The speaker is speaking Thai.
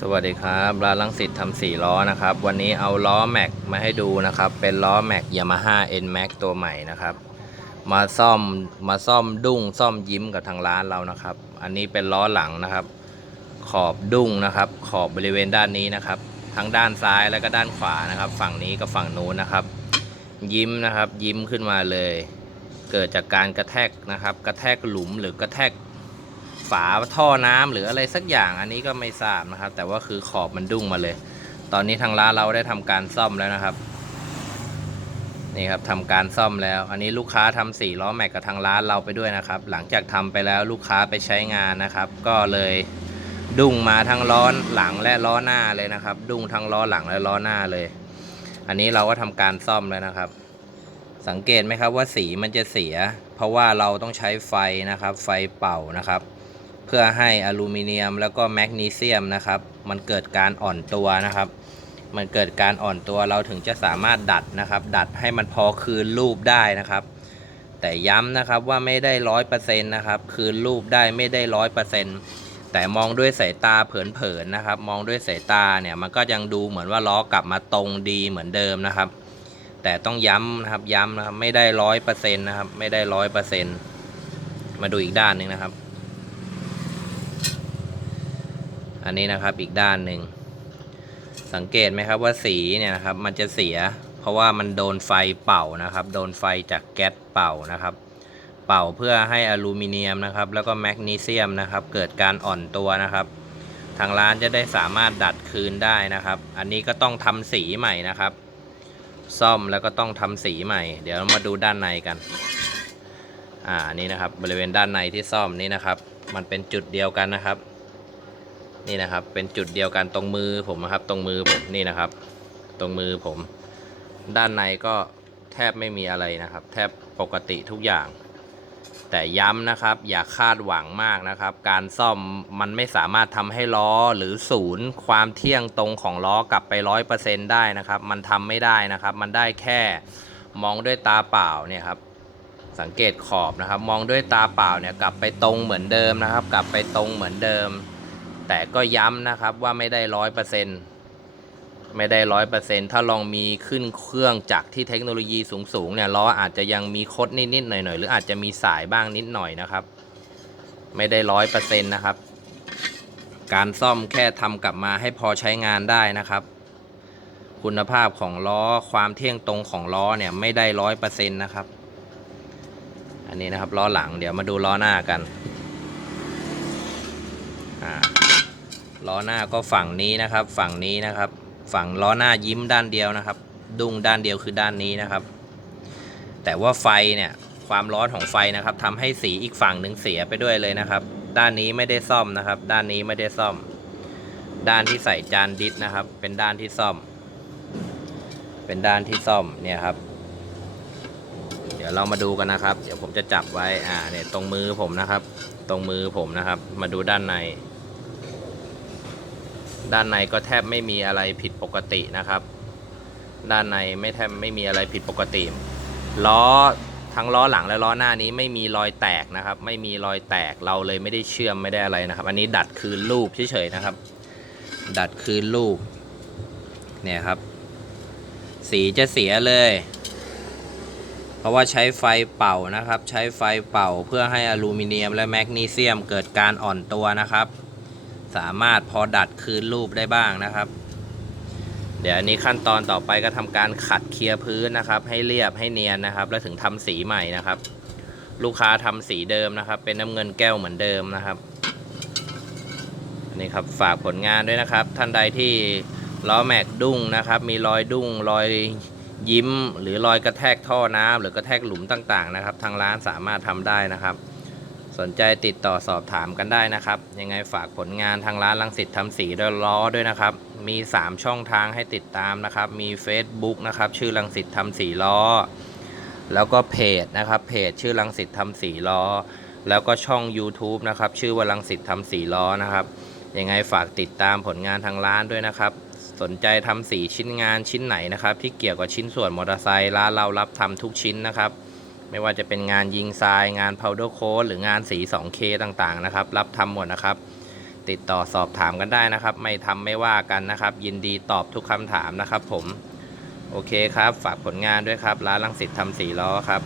สวัสดีครับร้านลังสิตทำสี่ล้อนะครับ วันนี้เอาล้อแม็กมาให้ดูนะครับ เป็นล้อแม็กยามาฮ่า N Max ตัวใหม่นะครับ มาซ่อมมาซ่อมดุ้งซ่อมยิ้มกับทางร้านเรานะครับ อันนี้เป็นล้อหลังนะครับ ขอบดุ้งนะครับ ขอบบริเวณด้านนี้นะครับ ทั้งด้านซ้ายแล้วก็ด้านขวานะครับ ฝั่งนี้กับฝั่งนู้นนะครับ ยิ้มนะครับ ยิ้มขึ้นมาเลย เกิดจากการกระแทกนะครับ กระแทกหลุมหรือกระแทก ฝาท่อน้ำหรืออะไรสักอย่างอันนี้ก็ไม่ทราบนะครับ แต่ว่าคือขอบมันดุ้งมาเลย ตอนนี้ทางร้านเราได้ทำการซ่อมแล้วนะครับ นี่ครับทำการซ่อมแล้ว อันนี้ลูกค้าทำสี่ล้อแม็กกับทางร้านเราไปด้วยนะครับ หลังจากทำไปแล้วลูกค้าไปใช้งานนะครับ ก็เลยดุ้งมาทั้งล้อหลังและล้อหน้าเลยนะครับ ดุ้งทั้งล้อหลังและล้อหน้าเลย อันนี้เราก็ทำการซ่อมแล้วนะครับสังเกตไหมครับว่าสีมันจะเสีย เพราะว่าเราต้องใช้ไฟนะครับ ไฟเป่านะครับ เพื่อให้อลูมิเนียมแล้วก็แมกนีเซียมนะครับ มันเกิดการอ่อนตัวนะครับ มันเกิดการอ่อนตัวเราถึงจะสามารถดัดนะครับ ดัดให้มันพอคืนรูปได้นะครับ แต่ย้ำนะครับว่าไม่ได้ร้อยเปอร์เซ็นต์นะครับ คืนรูปได้ไม่ได้ร้อยเปอร์เซ็นต์แต่มองด้วยสายตาเผินๆนะครับ มองด้วยสายตาเนี่ยมันก็ยังดูเหมือนว่าล้อกลับมาตรงดีเหมือนเดิมนะครับ แต่ต้องย้ำนะครับย้ำนะครับไม่ได้ร้อยเปอร์เซ็นต์นะครับไม่ได้ร้อยเปอร์เซ็นต์มาดูอีกด้านหนึ่งนะครับ อันนี้นะครับอีกด้านหนึ่งสังเกตไหมครับว่าสีเนี่ยนะครับมันจะเสีย เพราะว่ามันโดนไฟเป่านะครับ โดนไฟจากแก๊สเป่านะครับ เป่าเพื่อให้อลูมิเนียมนะครับ แล้วก็แมกนีเซียมนะครับ เกิดการอ่อนตัวนะครับ ทางร้านจะได้สามารถดัดคืนได้นะครับ อันนี้ก็ต้องทำสีใหม่นะครับ ซ่อมแล้วก็ต้องทำสีใหม่ เดี๋ยวมาดูด้านในกันอ่าอันนี้นะครับบริเวณด้านในที่ซ่อมนี้นะครับ มันเป็นจุดเดียวกันนะครับ นี่นะครับ เป็นจุดเดียวกันตรงมือผมนะครับ ตรงมือผมนี่นะครับ ตรงมือผม ด้านในก็แทบไม่มีอะไรนะครับ แทบปกติทุกอย่าง แต่ย้ำนะครับ อย่าคาดหวังมากนะครับ การซ่อมมันไม่สามารถทำให้ล้อหรือศูนย์ความเที่ยงตรงของล้อกลับไปร้อยเปอร์เซ็นได้นะครับ มันทำไม่ได้นะครับ มันได้แค่มองด้วยตาเปล่าเนี่ยครับสังเกตขอบนะครับ มองด้วยตาเปล่าเนี่ยกลับไปตรงเหมือนเดิมนะครับ กลับไปตรงเหมือนเดิม แต่ก็ย้ำนะครับว่าไม่ได้ร้อยเปอร์เซ็นต์ไม่ได้ร้อยเปอร์เซ็นต์ถ้าลองมีขึ้นเครื่องจักรที่เทคโนโลยีสูงๆเนี่ยล้ออาจจะยังมีคดนิดๆหน่อยๆ หรืออาจจะมีสายบ้างนิดหน่อยนะครับ ไม่ได้ร้อยเปอร์เซ็นต์นะครับ การซ่อมแค่ทำกลับมาให้พอใช้งานได้นะครับ คุณภาพของล้อความเที่ยงตรงของล้อเนี่ยไม่ได้ร้อยเปอร์เซ็นต์นะครับ อันนี้นะครับล้อหลังเดี๋ยวมาดูล้อหน้ากันอ่า ล้อหน้าก็ฝั่งนี้นะครับ ฝั่งนี้นะครับ ฝั่งล้อหน้ายิ้มด้านเดียวนะครับ ดุ้งด้านเดียวคือด้านนี้นะครับ แต่ว่าไฟเนี่ยความร้อนของไฟนะครับทำให้สีอีกฝั่งหนึ่งเสียไปด้วยเลยนะครับ ด้านนี้ไม่ได้ซ่อมนะครับ ด้านนี้ไม่ได้ซ่อม ด้านที่ใส่จานดิสนะครับ เป็นด้านที่ซ่อม เป็นด้านที่ซ่อมเนี่ยครับ เดี๋ยวเรามาดูกันนะครับ เดี๋ยวผมจะจับไว้อ่าเนี่ยตรงมือผมนะครับ ตรงมือผมนะครับ มาดูด้านใน ด้านในก็แทบไม่มีอะไรผิดปกตินะครับ ด้านในไม่แทบไม่มีอะไรผิดปกติ ล้อทั้งล้อหลังและล้อหน้านี้ไม่มีรอยแตกนะครับ ไม่มีรอยแตกเราเลยไม่ได้เชื่อมไม่ได้อะไรนะครับ อันนี้ดัดคืนรูปเฉยๆนะครับ ดัดคืนรูปเนี่ยครับ สีจะเสียเลย เพราะว่าใช้ไฟเป่านะครับ ใช้ไฟเป่าเพื่อให้อลูมิเนียมและแมกนีเซียมเกิดการอ่อนตัวนะครับ สามารถพอดัดคืนรูปได้บ้างนะครับ เดี๋ยวอันนี้ขั้นตอนต่อไปก็ทำการขัดเคลียร์พื้นนะครับ ให้เรียบให้เนียนนะครับ แล้วถึงทำสีใหม่นะครับ ลูกค้าทำสีเดิมนะครับ เป็นน้ำเงินแก้วเหมือนเดิมนะครับนนี้ครับฝากผลงานด้วยนะครับ ท่านใดที่ล้อแม็กดุ้งนะครับ มีรอยดุ้งรอยยิ้ม หรือรอยกระแทกท่อน้ำหรือกระแทกหลุมต่างๆนะครับ ทางร้านสามารถทำได้นะครับ สนใจติดต่อสอบถามกันได้นะครับ ยังไงฝากผลงานทางร้านลังสิตทำสีด้วยล้อด้วยนะครับ มี 3 ช่องทางให้ติดตามนะครับ มี Facebook นะครับ ชื่อลังสิตทำสีล้อ แล้วก็เพจนะครับ เพจชื่อลังสิตทำสีล้อ แล้วก็ช่อง YouTube นะครับ ชื่อว่าลังสิตทำสีล้อนะครับ ยังไงฝากติดตามผลงานทางร้านด้วยนะครับ สนใจทำสีชิ้นงานชิ้นไหนนะครับ ที่เกี่ยวกับชิ้นส่วนมอเตอร์ไซค์ร้านเรารับทำทุกชิ้นนะครับ ไม่ว่าจะเป็นงานยิงทราย งาน powder coat หรืองานสี 2K ต่างๆนะครับ รับทำหมดนะครับ ติดต่อสอบถามกันได้นะครับ ไม่ทำไม่ว่ากันนะครับ ยินดีตอบทุกคำถามนะครับผม โอเคครับ ฝากผลงานด้วยครับ ร้านลังสิตทำสีล้อครับ